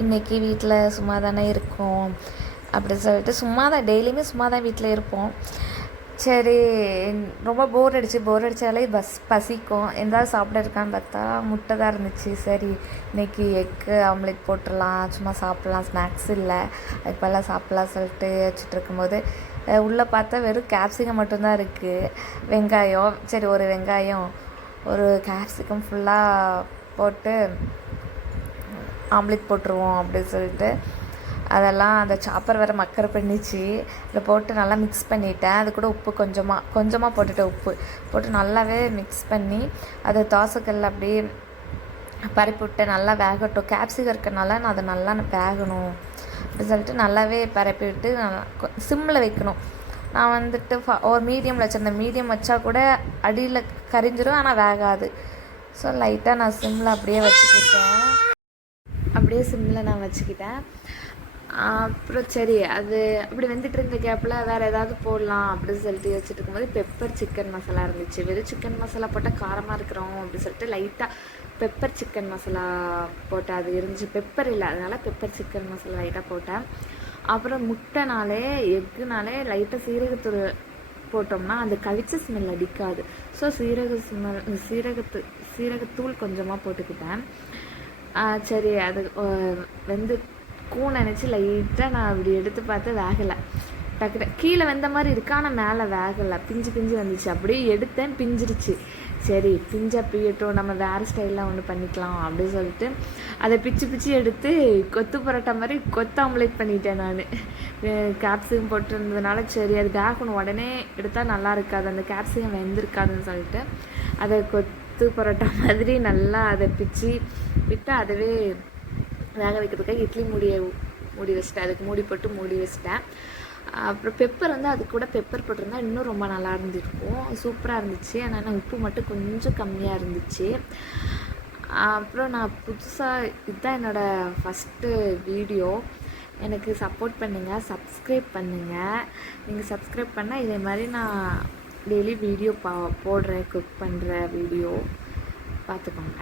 இன்றைக்கி வீட்டில் சும்மா தானே இருக்கோம் அப்படி சொல்லிட்டு சும்மா தான் டெய்லியுமே சும்மா தான் வீட்டில் இருப்போம். சரி, ரொம்ப போர் அடித்தாலே பசிக்கும். எதாவது சாப்பிட இருக்கான்னு பார்த்தா முட்டை தான் இருந்துச்சு. சரி, இன்றைக்கி எக்கு ஆம்லேட் போட்டுடலாம், சும்மா சாப்பிட்லாம், ஸ்நாக்ஸ் இல்லை அதுப்பெல்லாம் சாப்பிட்லாம் சொல்லிட்டு வச்சுட்டு இருக்கும்போது உள்ளே பார்த்தா வெறும் கேப்சிகம் மட்டும்தான் இருக்குது. வெங்காயம், சரி ஒரு வெங்காயம் ஒரு கேப்சிகம் ஃபுல்லாக போட்டு ஆம்லேட் போட்டுருவோம் அப்படின்னு சொல்லிட்டு அதெல்லாம் அந்த சாப்பர் வேறு மக்கர் பண்ணிச்சு. இதை போட்டு நல்லா மிக்ஸ் பண்ணிவிட்டேன். அது கூட உப்பு கொஞ்சமாக போட்டுவிட்டேன். உப்பு போட்டு நல்லாவே மிக்ஸ் பண்ணி அதை தோசைக்கல்ல அப்படியே பரப்பி விட்டு நல்லா வேகட்டும். கேப்சிகம் இருக்கிறனால நான் அதை நல்லா வேகணும் அப்படி சொல்லிட்டு நல்லாவே பரப்பி விட்டு சிம்மில் வைக்கணும். நான் வந்துட்டு ஒரு மீடியமில் வச்சுருந்தேன். மீடியம் வச்சா கூட அடியில் கரிஞ்சிடும், ஆனால் வேகாது. ஸோ லைட்டாக நான் சிம்மில் அப்படியே வச்சுக்கிட்டேன். அப்புறம் சரி, அது அப்படி வெந்துட்டு இருந்த கேப்பில் வேறு ஏதாவது போடலாம் அப்படின்னு சொல்லிட்டு வச்சுட்டு இருக்கும்போது பெப்பர் சிக்கன் மசாலா இருந்துச்சு. வெறும் சிக்கன் மசாலா போட்டால் காரமாக இருக்கிறோம் அப்படின்னு சொல்லிட்டு லைட்டாக பெப்பர் சிக்கன் மசாலா போட்டேன். அது இருந்துச்சு, பெப்பர் இல்லை, அதனால் பெப்பர் சிக்கன் மசாலா லைட்டாக போட்டேன். அப்புறம் முட்டைனாலே எக்குனாலே லைட்டாக சீரகத்தூள் போட்டோம்னா அந்த கவிச்ச ஸ்மெல் அடிக்காது. ஸோ சீரகத்தூள் கொஞ்சமாக போட்டுக்கிட்டேன். சரி, அது வெந்து நினச்சி லைட்டாக நான் அப்படி எடுத்து பார்த்து வேகலை. டக்கு கீழே வெந்த மாதிரி இருக்கு, ஆனால் மேலே வேகலை, பிஞ்சு வந்துச்சு. அப்படியே எடுத்தேன், பிஞ்சிருச்சு. சரி, பிஞ்சா பியட்டும், நம்ம வேறு ஸ்டைலில் ஒன்று பண்ணிக்கலாம் அப்படின்னு சொல்லிட்டு அதை பிச்சு எடுத்து கொத்து பரோட்டா மாதிரி ஆம்லேட் பண்ணிட்டேன் நான். கேப்சிகம் போட்டுருந்ததுனால சரி அது வேகணும், உடனே எடுத்தால் நல்லா இருக்காது, அந்த கேப்சிகம் வெந்திருக்காதுன்னு சொல்லிட்டு அதை கொத்து பரோட்டா மாதிரி நல்லா அதை பிச்சு விட்டு அதவே வேக வைக்கிறதுக்காக இட்லி மூடி வச்சிட்டேன். அதுக்கு மூடி வச்சிட்டேன். அப்புறம் பெப்பர் அது கூட பெப்பர் போட்டிருந்தா இன்னும் ரொம்ப நல்லா இருந்திருக்கும், சூப்பராக இருந்துச்சு. ஆனால் உப்பு மட்டும் கொஞ்சம் கம்மியாக இருந்துச்சு. அப்புறம் நான் புதுசாக இதுதான் என்னோடய ஃபஸ்ட்டு வீடியோ. எனக்கு சப்போர்ட் பண்ணுங்கள், சப்ஸ்கிரைப் பண்ணுங்கள். நீங்கள் சப்ஸ்கிரைப் பண்ணால் இதே மாதிரி நான் டெய்லி வீடியோ போடுறேன், குக் பண்ணுற வீடியோ பார்த்துக்கோங்க.